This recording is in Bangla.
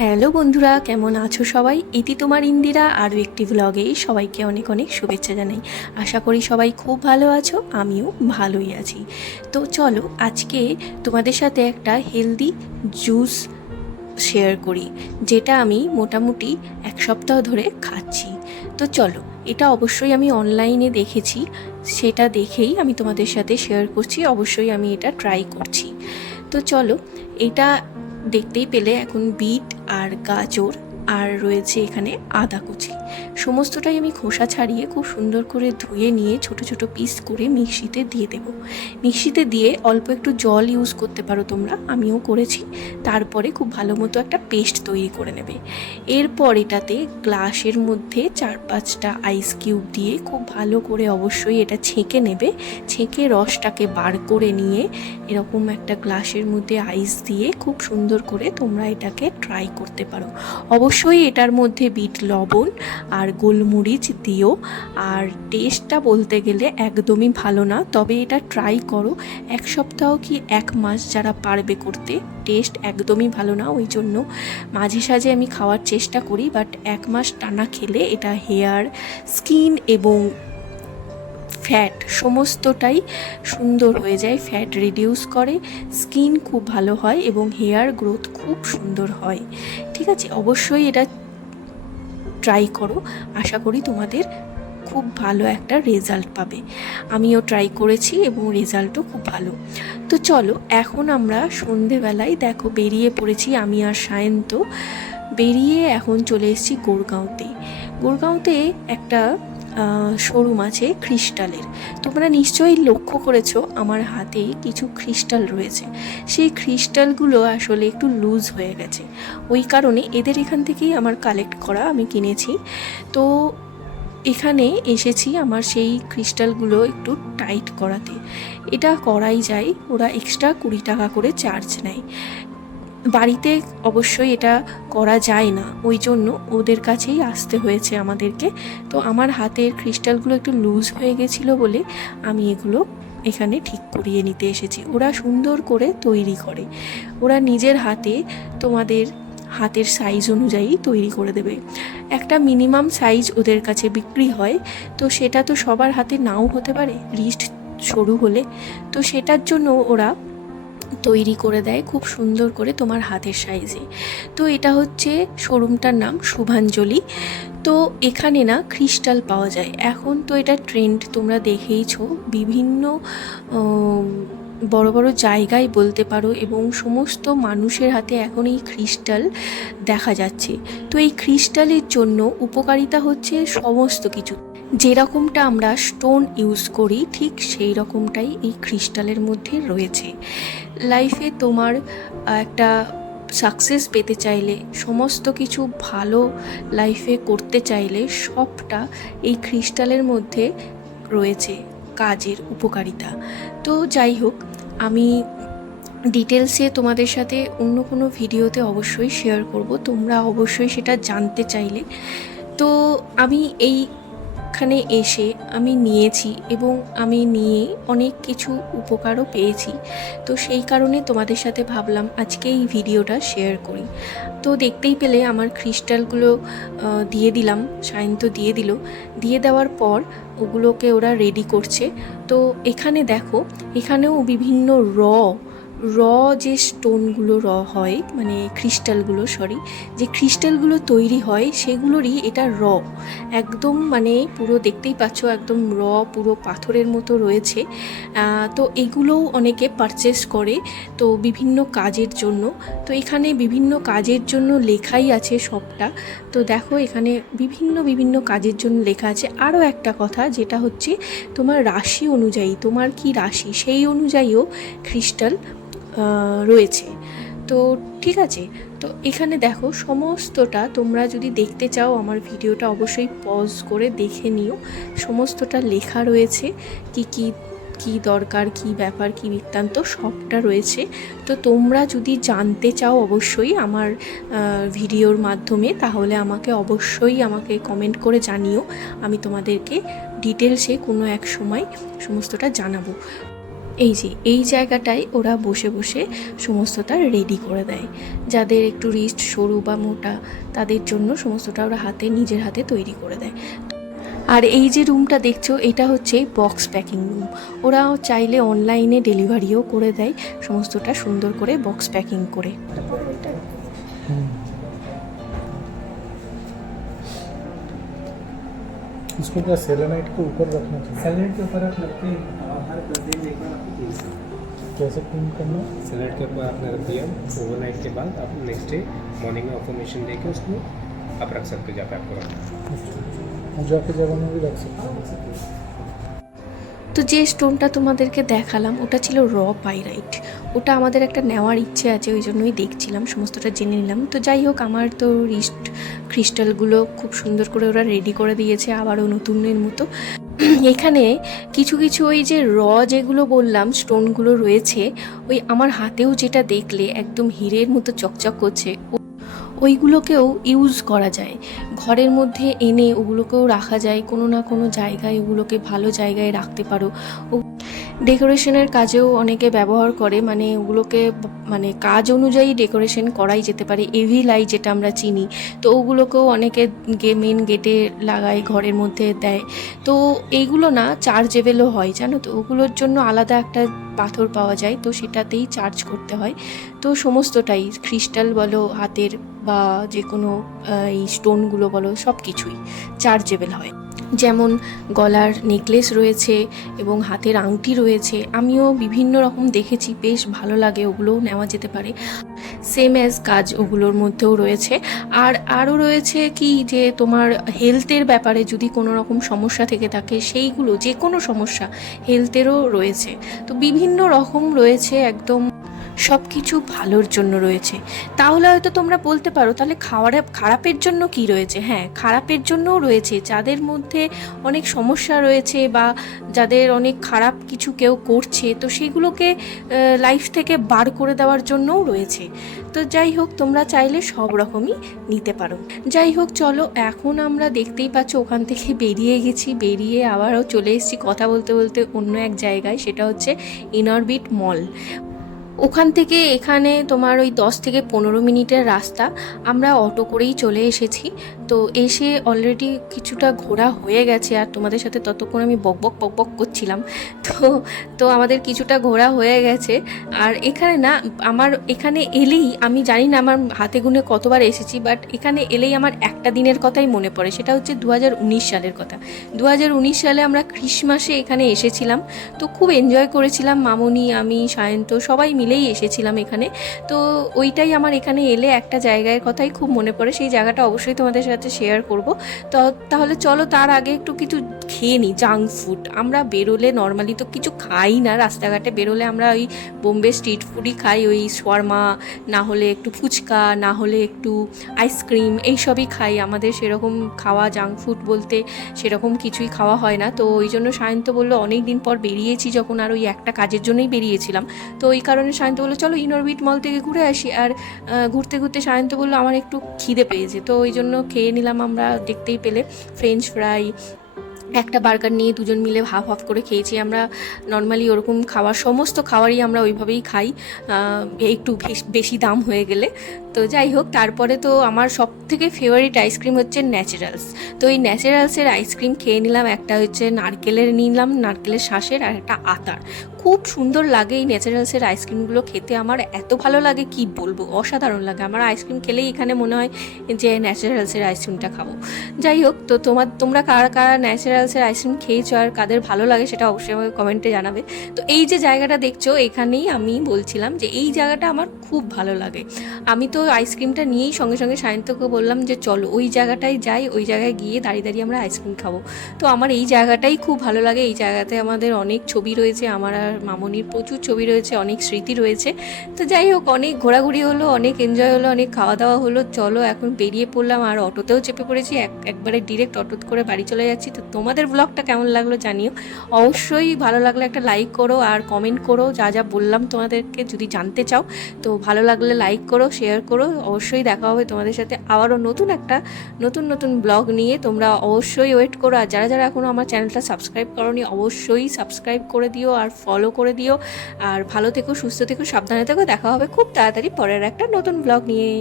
হ্যালো বন্ধুরা, কেমন আছো সবাই? এটি তোমার ইন্দিরা আরও একটি ব্লগেই সবাইকে অনেক অনেক শুভেচ্ছা জানাই। আশা করি সবাই খুব ভালো আছো, আমিও ভালোই আছি। তো চলো আজকে তোমাদের সাথে একটা হেলদি জুস শেয়ার করি, যেটা আমি মোটামুটি এক সপ্তাহ ধরে খাচ্ছি। তো চলো, এটা অবশ্যই আমি অনলাইনে দেখেছি, সেটা দেখেই আমি তোমাদের সাথে শেয়ার করছি। অবশ্যই আমি এটা ট্রাই করছি। তো চলো, এটা দেখতেই পেলে এখন বিট আর গাজর আর রয়েছে এখানে আদা কুচি, সমস্তটাই আমি খোসা ছাড়িয়ে খুব সুন্দর করে ধুয়ে নিয়ে ছোট ছোট পিস করে মিক্সিতে দিয়ে দেব। মিক্সিতে দিয়ে অল্প একটু জল ইউজ করতে পারো তোমরা, আমিও করেছি। তারপরে খুব ভালো মতো একটা পেস্ট তৈরি করে নেবে। এরপর এটাতে গ্লাসের মধ্যে 4-5টা আইস কিউব দিয়ে খুব ভালো করে অবশ্যই এটা ছেঁকে নেবে। ছেঁকে রসটাকে বার করে নিয়ে এরকম একটা গ্লাসের মধ্যে আইস দিয়ে খুব সুন্দর করে তোমরা এটাকে ট্রাই করতে পারো। অবশ্যই এটার মধ্যে বিট লবণ আর গোলমরিচ দিও। আর টেস্টটা বলতে গেলে একদমই ভালো না, তবে এটা ট্রাই করো। এক সপ্তাহ কি এক মাস যারা পারবে করতে, টেস্ট একদমই ভালো না, ওই জন্য মাঝে সাঝে আমি খাওয়ার চেষ্টা করি। বাট এক মাস টানা খেলে এটা হেয়ার, স্কিন এবং ফ্যাট সমস্তটাই সুন্দর হয়ে যায়। ফ্যাট রিডিউস করে, স্কিন খুব ভালো হয় এবং হেয়ার গ্রোথ খুব সুন্দর হয়। ঠিক আছে, অবশ্যই এটা ট্রাই করো। আশা করি তোমাদের খুব ভালো একটা রেজাল্ট পাবে। আমিও ট্রাই করেছি এবং রেজাল্টও খুব ভালো। তো চলো, এখন আমরা সন্ধেবেলায় দেখো বেরিয়ে পড়েছি আমি আর সায়ন্ত। বেরিয়ে এখন চলে এসেছি গুড়গাঁওতে একটা শোরুম আছে ক্রিস্টালের। তোমরা নিশ্চয়ই লক্ষ্য করেছো আমার হাতে কিছু ক্রিস্টাল রয়েছে। সেই ক্রিস্টালগুলো আসলে একটু লুজ হয়ে গেছে, ওই কারণে এদের এখান থেকেই আমার কালেক্ট করা, আমি কিনেছি। তো এখানে এসেছি আমার সেই ক্রিস্টালগুলো একটু টাইট করাতে। এটা করাই যায়, ওরা এক্সট্রা 20 টাকা করে চার্জ নেয়। বাড়িতে অবশ্যই এটা করা যায় না, ওই জন্য ওদের কাছেই আসতে হয়েছে আমাদেরকে। তো আমার হাতের ক্রিস্টালগুলো একটু লুজ হয়ে গেছিলো বলে আমি এগুলো এখানে ঠিক করিয়ে নিতে এসেছি। ওরা সুন্দর করে তৈরি করে, ওরা নিজের হাতে তোমাদের হাতের সাইজ অনুযায়ী তৈরি করে দেবে। একটা মিনিমাম সাইজ ওদের কাছে বিক্রি হয়, তো সেটা তো সবার হাতে নাও হতে পারে, রিস্ট সরু হলে। তো সেটার জন্য ওরা তৈরি করে দেয় খুব সুন্দর করে তোমার হাতের সাইজে। তো এটা হচ্ছে শোরুমটার নাম শুভাঞ্জলি। তো এখানে না ক্রিস্টাল পাওয়া যায় এখন, তো এটা ট্রেন্ড তোমরা দেখেইছো বিভিন্ন বড় বড় জায়গায় বলতে পারো, এবং সমস্ত মানুষের হাতে এখন এই ক্রিস্টাল দেখা যাচ্ছে। তো এই ক্রিস্টালের জন্য উপকারিতা হচ্ছে সমস্ত কিছু, যেরকমটা আমরা স্টোন ইউজ করি ঠিক সেই রকমটাই এই ক্রিস্টালের মধ্যে রয়েছে। লাইফে তোমার একটা সাকসেস পেতে চাইলে, সমস্ত কিছু ভালো লাইফে করতে চাইলে, সবটা এই ক্রিস্টালের মধ্যে রয়েছে কাজের উপকারিতা। তো যাই হোক, আমি ডিটেলসে তোমাদের সাথে অন্য কোনো ভিডিওতে অবশ্যই শেয়ার করব, তোমরা অবশ্যই সেটা জানতে চাইলে। তো আমি এইখানে এসে আমি নিয়েছি এবং আমি নিয়ে অনেক কিছু উপকারও পেয়েছি। তো সেই কারণে তোমাদের সাথে ভাবলাম আজকে এই ভিডিওটা শেয়ার করি। তো দেখতেই পেলে আমার ক্রিস্টালগুলো দিয়ে দিলাম, সায়ন্ত দিয়ে দিল। দিয়ে দেওয়ার পর ওগুলোকে ওরা রেডি করছে। তো এখানে দেখো, এখানেও বিভিন্ন র যে স্টোনগুলো হয়, মানে ক্রিস্টালগুলো, যে ক্রিস্টালগুলো তৈরি হয় সেগুলোরই এটা একদম, মানে পুরো দেখতেই পাচ্ছ একদম পুরো পাথরের মতো রয়েছে। তো এগুলোও অনেকে পারচেস করে, তো বিভিন্ন কাজের জন্য। তো এখানে বিভিন্ন কাজের জন্য লেখাই আছে সবটা। তো দেখো এখানে বিভিন্ন কাজের জন্য লেখা আছে। আরও একটা কথা, যেটা হচ্ছে তোমার রাশি অনুযায়ী, তোমার কি রাশি সেই অনুযায়ীও ক্রিস্টাল রয়েছে। তো ঠিক আছে, তো এখানে দেখো সমস্তটা, তোমরা যদি দেখতে চাও আমার ভিডিওটা অবশ্যই পজ করে দেখে নিও। সমস্তটা লেখা রয়েছে, কি দরকার, কি ব্যাপার, কি বৃত্তান্ত, সবটা রয়েছে। তো তোমরা যদি জানতে চাও অবশ্যই আমার ভিডিওর মাধ্যমে, তাহলে আমাকে কমেন্ট করে জানিও, আমি তোমাদেরকে ডিটেলসে কোনো এক সময় সমস্তটা জানাবো। এই যে এই জায়গাটায় ওরা বসে বসে সমস্তটা রেডি করে দেয়। যাদের একটু রিস্ট সরু বা মোটা তাদের জন্য সমস্তটা ওরা নিজের হাতে তৈরি করে দেয়। আর এই যে রুমটা দেখছো এটা হচ্ছে বক্স প্যাকিং রুম। ওরা চাইলে অনলাইনে ডেলিভারিও করে দেয় সমস্তটা সুন্দর করে বক্স প্যাকিং করে। इसको क्या सेलेनाइट को ऊपर रखना चाहिए? सेलेनाइट के ऊपर आप रखते हैं हर 10 दिन एक बार आपको क्लीन करना है। कैसे क्लीन करना? सेलेनाइट के ऊपर आपने रख दिया, ओवरनाइट के बाद आप नेक्स्ट डे मॉर्निंग में ऑफर्मेशन देके उसको आप रख सकते हो जहाँ पे आपको रखना है। जाके जगह में भी रख सकते हैं। তো যে স্টোনটা তোমাদেরকে দেখালাম ওটা ছিল র পাইরাইট। ওটা আমাদের একটা নেওয়ার ইচ্ছে আছে, ওই জন্যই দেখছিলাম, সমস্তটা জেনে নিলাম। তো যাই হোক, আমার তো রিস্ট ক্রিস্টালগুলো খুব সুন্দর করে ওরা রেডি করে দিয়েছে আবারও নতুনের মতো। এখানে কিছু কিছু ওই যে যেগুলো বললাম স্টোনগুলো রয়েছে, ওই আমার হাতেও যেটা দেখলে একদম হীরের মতো চকচক করছে, ওইগুলোকেও ইউজ করা যায়, ঘরের মধ্যে এনে ওগুলোকেও রাখা যায়, কোনো না কোনো জায়গায় ওগুলোকে ভালো জায়গায় রাখতে পারো। ও ডেকোরেশনের কাজেও অনেকে ব্যবহার করে, মানে ওগুলোকে মানে কাজ অনুযায়ী ডেকোরেশন করাই যেতে পারে। এভি লাইট যেটা আমরা চিনি, তো ওগুলোকেও অনেকে মেন গেটে লাগায়, ঘরের মধ্যে দেয়। তো এইগুলো না চার্জেবেলও হয়, জানো তো, ওগুলোর জন্য আলাদা একটা পাথর পাওয়া যায়, তো সেটাতেই চার্জ করতে হয়। তো সমস্তটাই ক্রিস্টাল বলো, হাতের বা যে কোনো এই স্টোনগুলো বলো, সব কিছুই চার্জেবল হয়। যেমন গলার নেকলেস রয়েছে এবং হাতের আংটি রয়েছে, আমিও বিভিন্ন রকম দেখেছি, বেশ ভালো লাগে, ওগুলোও নেওয়া যেতে পারে। সেম অ্যাজ কাজ ওগুলোর মধ্যেও রয়েছে। আর আরও রয়েছে কি, যে তোমার হেলথের ব্যাপারে যদি কোনো রকম সমস্যা থেকে থাকে, সেইগুলো যে কোনো সমস্যা হেলথেরও রয়েছে। তো বিভিন্ন রকম রয়েছে, একদম সব কিছু ভালোর জন্য রয়েছে। তাহলে হয়তো তোমরা বলতে পারো তাহলে খারাপের জন্য কি রয়েছে? হ্যাঁ, খারাপের জন্যও রয়েছে। যাদের মধ্যে অনেক সমস্যা রয়েছে বা যাদের অনেক খারাপ কিছু কেউ করছে, তো সেগুলোকে লাইফ থেকে বার করে দেওয়ার জন্যও রয়েছে। তো যাই হোক, তোমরা চাইলে সব রকমই নিতে পারো। যাই হোক, চলো, এখন আমরা দেখতেই পাচ্ছ ওখান থেকে বেরিয়ে গেছি, বেরিয়ে আবারও চলে এসেছি কথা বলতে বলতে অন্য এক জায়গায়, সেটা হচ্ছে ইনঅরবিট মল। ওখান থেকে এখানে তোমার ওই 10 থেকে 15 মিনিটের রাস্তা। আমরা অটো করেই চলে এসেছি। তো এসে অলরেডি কিছুটা ঘোরা হয়ে গেছে, আর তোমাদের সাথে ততক্ষণ আমি বকবক করছিলাম। তো আমাদের কিছুটা ঘোরা হয়ে গেছে। আর এখানে না, আমার এখানে এলেই, আমি জানি না আমার হাতে গুনে কতবার এসেছি, বাট এখানে এলেই আমার একটা দিনের কথাই মনে পড়ে, সেটা হচ্ছে 2019 সালের কথা। 2019 সালে আমরা ক্রিসমাসে এখানে এসেছিলাম, তো খুব এনজয় করেছিলাম, মামনি, আমি, সায়ন্ত সবাই মিলেই এসেছিলাম এখানে। তো ওইটাই আমার এখানে এলে একটা জায়গার কথাই খুব মনে পড়ে, সেই জায়গাটা অবশ্যই তোমাদের সাথে শেয়ার করব। তো তাহলে চলো, তার আগে একটু কিছু খেয়ে নিই, জাঙ্ক ফুড। আমরা বেরোলে নর্মালি তো কিছু খাই না, রাস্তাঘাটে বেরোলে আমরা ওই বোম্বে স্ট্রিট ফুডই খাই, ওই শোয়ারমা, না হলে একটু ফুচকা, না হলে একটু আইসক্রিম, এইসবই খাই। আমাদের সেরকম খাওয়া জাঙ্ক ফুড বলতে সেরকম কিছুই খাওয়া হয় না। তো ওই জন্য সায়ন্ত বললো, অনেক দিন পর বেরিয়েছি যখন, আর ওই একটা কাজের জন্যই বেরিয়েছিলাম, তো ওই কারণে সায়ন্ত বললো চলো ইনঅরবিট মল থেকে ঘুরে আসি। আর ঘুরতে ঘুরতে সায়ন্ত বললো আমার একটু খিদে পেয়েছে, তো ওই জন্য খেয়ে নিলাম। আমরা দেখতেই পেলে ফ্রেঞ্চ ফ্রাই, একটা বার্গার নিয়ে দুজন মিলে হাফ হাফ করে খেয়েছি। আমরা নর্মালি ওরকম সমস্ত খাবারই আমরা ওইভাবেই খাই, একটু বেশি দাম হয়ে গেলে। তো যাই হোক, তারপরে তো আমার সব থেকে ফেভারিট আইসক্রিম হচ্ছে ন্যাচারালস। তো এই ন্যাচারালসের আইসক্রিম খেয়ে নিলাম। একটা হচ্ছে নারকেলের নিলাম, নারকেলের শাঁসের, আর একটা আতার। খুব সুন্দর লাগে এই ন্যাচারালসের আইসক্রিমগুলো খেতে, আমার এত ভালো লাগে কি বলবো, অসাধারণ লাগে। আমার আইসক্রিম খেলেই এখানে মনে হয় যে ন্যাচারালসের আইসক্রিমটা খাবো। যাই হোক, তো তোমরা কারা কারা ন্যাচারালসের আইসক্রিম খেয়েছো আর কাদের ভালো লাগে সেটা অবশ্যই আমাকে কমেন্টে জানাবে। তো এই যে জায়গাটা দেখছো, এখানেই আমি বলছিলাম যে এই জায়গাটা আমার খুব ভালো লাগে। আমি তো আইসক্রিমটা নিয়েই সঙ্গে সঙ্গে সায়ন্তকে বললাম যে চলো ওই জায়গাটায় যাই, ওই জায়গায় গিয়ে দাঁড়িয়ে দাঁড়িয়ে আমরা আইসক্রিম খাবো। তো আমার এই জায়গাটাই খুব ভালো লাগে। এই জায়গাতে আমাদের অনেক ছবি রয়েছে, আমার আর মামনির প্রচুর ছবি রয়েছে, অনেক স্মৃতি রয়েছে। তো যাই হোক, অনেক ঘোরাঘুরি হলো, অনেক এনজয় হলো, অনেক খাওয়া দাওয়া হলো। চলো এখন বেরিয়ে পড়লাম, আর অটোতেও চেপে পড়েছি, একবারে ডিরেক্ট অটো করে বাড়ি চলে যাচ্ছি। তো তোমার তোমাদের ব্লগটা কেমন লাগলো জানিও। অবশ্যই ভালো লাগলে একটা লাইক করো আর কমেন্ট করো, যা যা বললাম তোমাদেরকে যদি জানতে চাও। তো ভালো লাগলে লাইক করো, শেয়ার করো। অবশ্যই দেখা হবে তোমাদের সাথে আবারও নতুন ব্লগ নিয়ে। তোমরা অবশ্যই ওয়েট করো, আর যারা যারা এখনও আমার চ্যানেলটা সাবস্ক্রাইব করোনি অবশ্যই সাবস্ক্রাইব করে দিও আর ফলো করে দিও। আর ভালো থেকো, সুস্থ থেকো, সাবধানে থেকো। দেখা হবে খুব তাড়াতাড়ি পরের একটা নতুন ব্লগ নিয়ে।